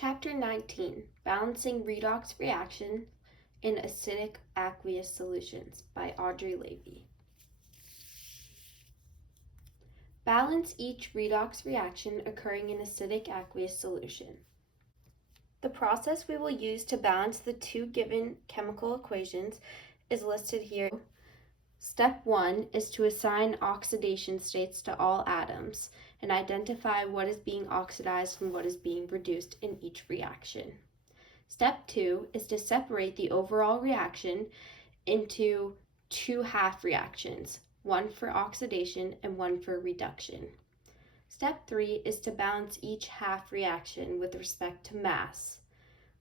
Chapter 19, Balancing Redox Reaction in Acidic Aqueous Solutions by Audrey Lavey. Balance each redox reaction occurring in acidic aqueous solution. The process we will use to balance the two given chemical equations is listed here. Step 1 is to assign oxidation states to all atoms and identify what is being oxidized and what is being reduced in each reaction. Step 2 is to separate the overall reaction into two half reactions, one for oxidation and one for reduction. Step 3 is to balance each half reaction with respect to mass.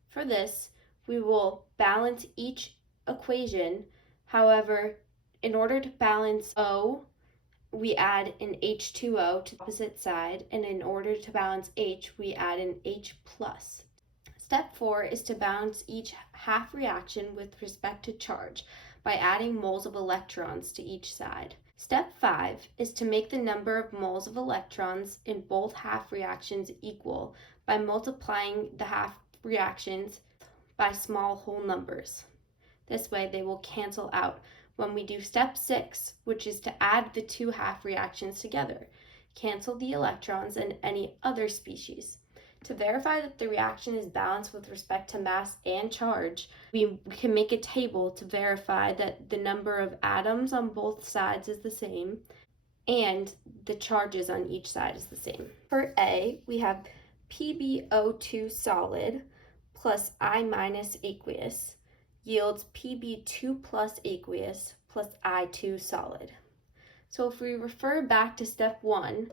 For this, we will balance each equation. However, in order to balance O, we add an H2O to the opposite side, and in order to balance H, we add an H+. Step 4 is to balance each half reaction with respect to charge by adding moles of electrons to each side. Step 5 is to make the number of moles of electrons in both half reactions equal by multiplying the half reactions by small whole numbers. This way they will cancel out when we do step 6, which is to add the two half reactions together, cancel the electrons and any other species. To verify that the reaction is balanced with respect to mass and charge, we can make a table to verify that the number of atoms on both sides is the same and the charges on each side is the same. For A, we have PbO2 solid plus I minus aqueous yields Pb2 plus aqueous plus I2 solid. So if we refer back to step 1,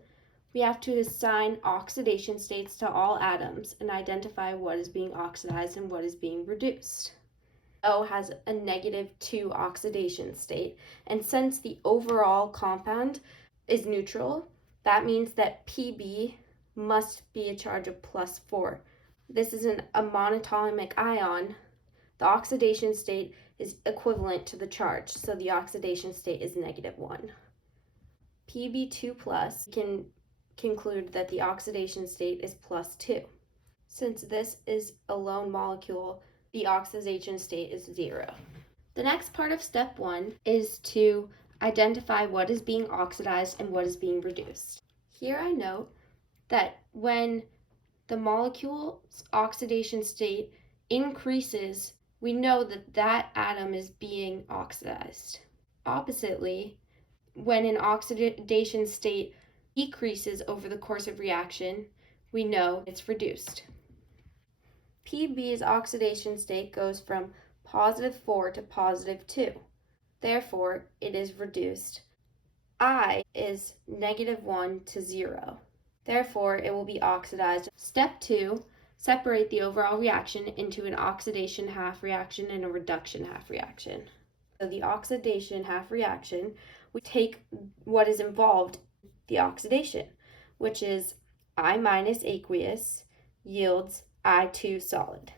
we have to assign oxidation states to all atoms and identify what is being oxidized and what is being reduced. O has a -2 oxidation state, and since the overall compound is neutral, that means that Pb must be a charge of +4. This is a monatomic ion. The oxidation state is equivalent to the charge, so the oxidation state is -1. Pb2 plus can conclude that the oxidation state is +2. Since this is a lone molecule, the oxidation state is 0. The next part of step 1 is to identify what is being oxidized and what is being reduced. Here I note that when the molecule's oxidation state increases, we know that that atom is being oxidized. Oppositely, when an oxidation state decreases over the course of reaction, we know it's reduced. Pb's oxidation state goes from +4 to +2. Therefore, it is reduced. I is -1 to 0. Therefore, it will be oxidized. Step 2, separate the overall reaction into an oxidation half reaction and a reduction half reaction. So the oxidation half reaction, we take what is involved the oxidation, which is I minus aqueous yields I2 solid.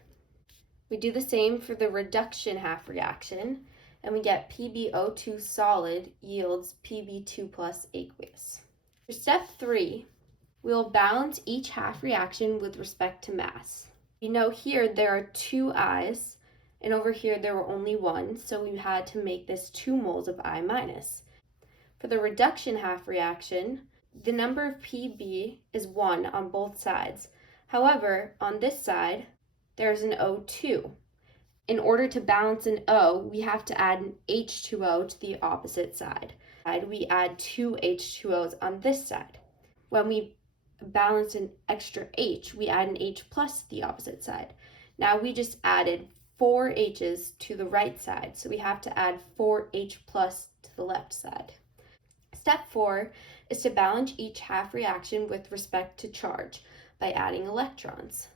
We do the same for the reduction half reaction, and we get PbO2 solid yields Pb2 plus aqueous. For step 3, we will balance each half reaction with respect to mass. We know here there are 2 I's, and over here there were only 1, so we had to make this 2 moles of I minus. For the reduction half reaction, the number of Pb is 1 on both sides. However, on this side, there's an O2. In order to balance an O, we have to add an H2O to the opposite side. We add 2 H2Os on this side. When we balance an extra H, we add an H plus to the opposite side. Now we just added 4 H's to the right side, so we have to add 4 H plus to the left side. Step 4 is to balance each half reaction with respect to charge by adding electrons.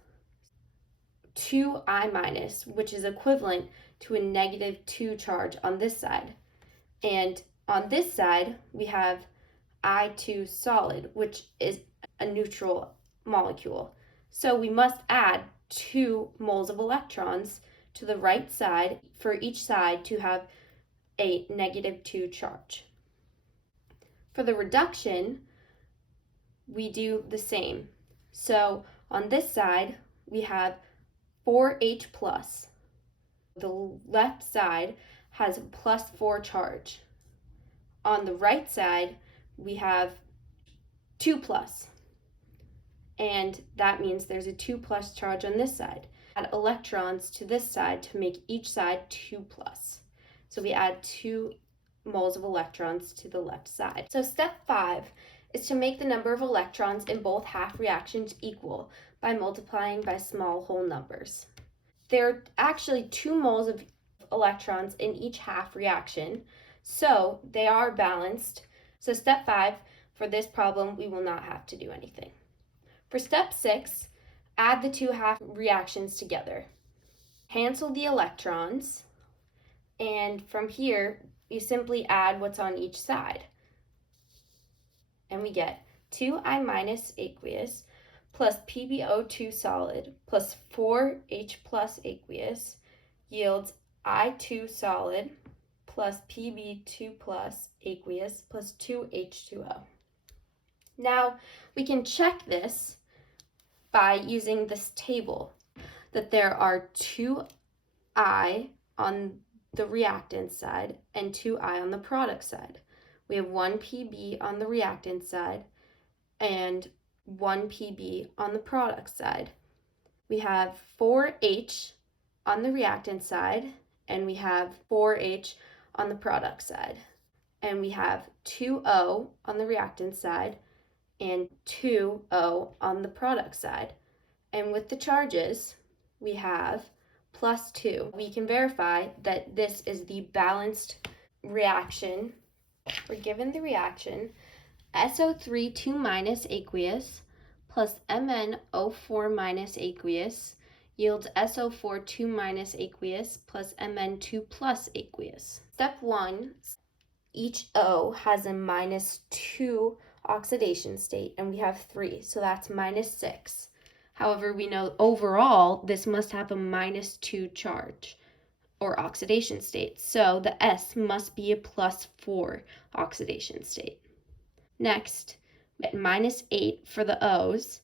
2 I minus, which is equivalent to a -2 charge on this side. And on this side, we have I2 solid, which is a neutral molecule. So we must add 2 moles of electrons to the right side for each side to have a -2 charge. For the reduction, we do the same. So on this side, we have 4H plus. The left side has a plus 4 charge. On the right side, we have 2 plus. And that means there's a 2 plus charge on this side. Add electrons to this side to make each side 2 plus. So we add 2 moles of electrons to the left side. So step 5 is to make the number of electrons in both half reactions equal by multiplying by small whole numbers. There are actually 2 moles of electrons in each half reaction, so they are balanced. So step 5, for this problem, we will not have to do anything. For step 6, add the 2 half reactions together. Cancel the electrons, and from here, you simply add what's on each side. And we get 2I minus aqueous plus PbO2 solid plus 4H plus aqueous yields I2 solid plus Pb2 plus aqueous plus 2H2O. Now, we can check this by using this table, that there are 2I on the reactant side and 2I on the product side. We have 1 Pb on the reactant side and 1 Pb on the product side. We have 4H on the reactant side and we have 4H on the product side. And we have 2O on the reactant side and 2O on the product side. And with the charges, we have plus 2. We can verify that this is the balanced reaction. We're given the reaction SO3 2 minus aqueous plus MnO4 minus aqueous yields SO4 2 minus aqueous plus Mn2 plus aqueous. Step 1, each O has a minus 2 oxidation state, and we have 3, so that's minus 6. However, we know overall this must have a minus 2 charge or oxidation state, so the S must be a plus 4 oxidation state. Next, we get minus 8 for the O's,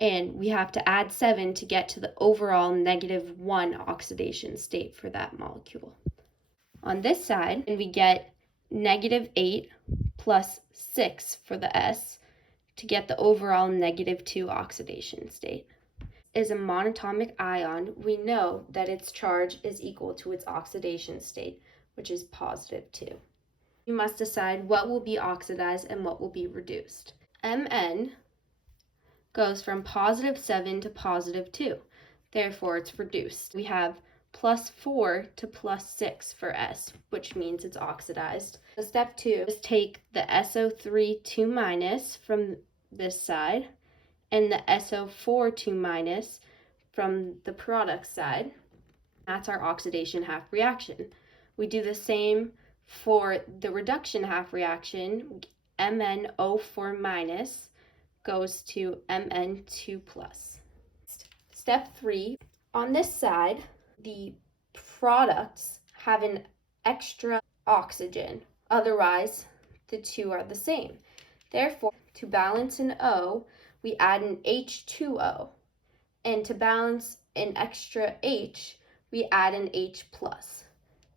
and we have to add 7 to get to the overall negative 1 oxidation state for that molecule. On this side, we get negative 8 plus 6 for the S to get the overall negative 2 oxidation state. Is a monatomic ion, we know that its charge is equal to its oxidation state, which is positive 2. We must decide what will be oxidized and what will be reduced. Mn goes from positive 7 to positive 2. Therefore, it's reduced. We have plus 4 to plus 6 for S, which means it's oxidized. So step 2 is take the SO3 2 minus from this side and the SO4 2 minus from the product side. That's our oxidation half reaction. We do the same for the reduction half reaction. MnO4 minus goes to Mn2 plus. Step 3, on this side, the products have an extra oxygen. Otherwise, the two are the same. Therefore, to balance an O, we add an H2O. And to balance an extra H, we add an H plus.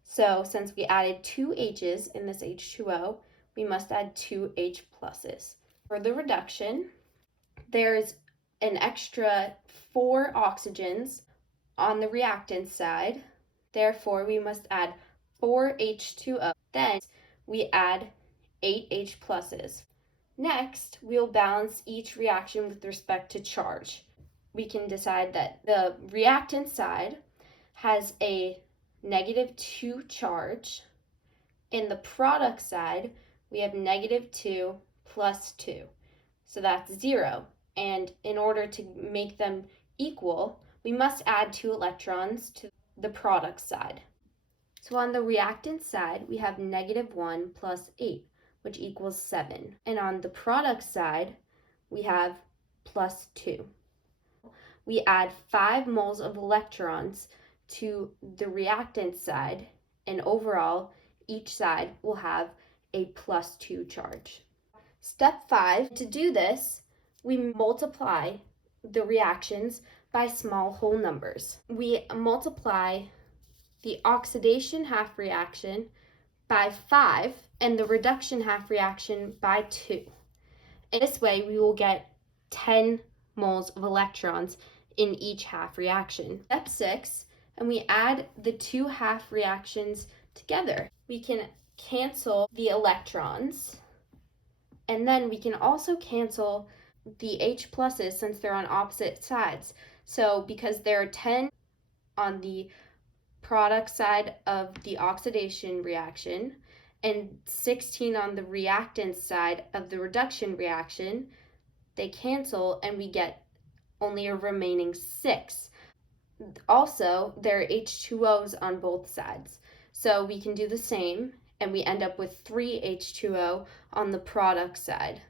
So since we added 2 H's in this H2O, we must add 2 H pluses. For the reduction, there's an extra 4 oxygens on the reactant side. Therefore, we must add 4 H2O. Then we add 8 H pluses. Next, we'll balance each reaction with respect to charge. We can decide that the reactant side has a negative 2 charge. In the product side, we have negative 2 plus 2. So that's 0. And in order to make them equal, we must add 2 electrons to the product side. So on the reactant side, we have negative 1 plus 8, which equals 7. And on the product side, we have plus 2. We add 5 moles of electrons to the reactant side, and overall, each side will have a plus 2 charge. Step 5, to do this, we multiply the reactions by small whole numbers. We multiply the oxidation half reaction by 5 and the reduction half reaction by 2. And this way we will get 10 moles of electrons in each half reaction. Step 6, and we add the two half reactions together. We can cancel the electrons, and then we can also cancel the H pluses since they're on opposite sides. So because there are 10 on the product side of the oxidation reaction and 16 on the reactant side of the reduction reaction, they cancel and we get only a remaining 6. Also, there are H2Os on both sides. So we can do the same and we end up with 3 H2O on the product side.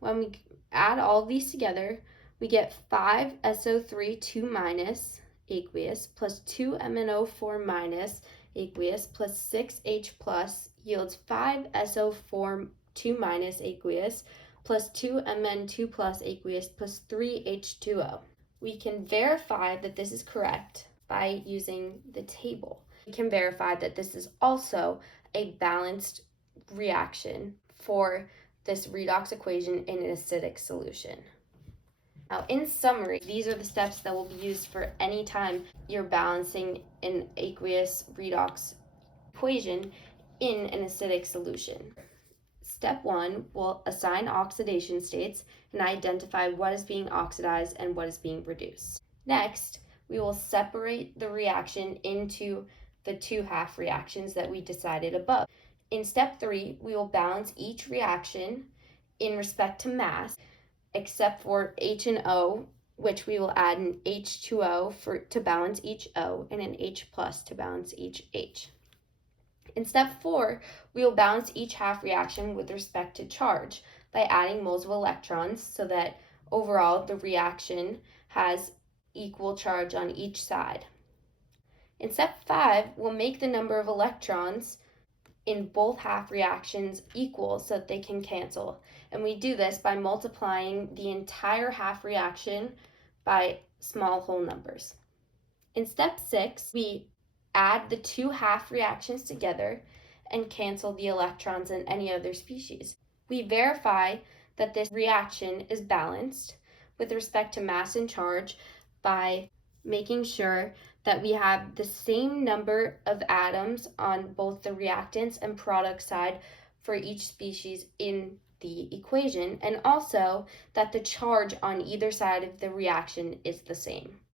When we add all of these together, we get 5 SO3 2- aqueous plus 2 MnO4- aqueous plus 6 H plus yields 5 SO4 2- aqueous plus 2 Mn2 plus aqueous plus 3 H2O. We can verify that this is correct by using the table. We can verify that this is also a balanced reaction for this redox equation in an acidic solution. Now, in summary, these are the steps that will be used for any time you're balancing an aqueous redox equation in an acidic solution. Step 1 will assign oxidation states and identify what is being oxidized and what is being reduced. Next, we will separate the reaction into the two half reactions that we decided above. In step 3, we will balance each reaction in respect to mass, except for H and O, which we will add an H2O to balance each O and an H plus to balance each H. In step 4, we will balance each half reaction with respect to charge by adding moles of electrons so that overall the reaction has equal charge on each side. In step 5, we'll make the number of electrons in both half reactions equal so that they can cancel. And we do this by multiplying the entire half reaction by small whole numbers. In step 6, we add the two half reactions together and cancel the electrons in any other species. We verify that this reaction is balanced with respect to mass and charge by making sure that we have the same number of atoms on both the reactants and product side for each species in the equation, and also that the charge on either side of the reaction is the same.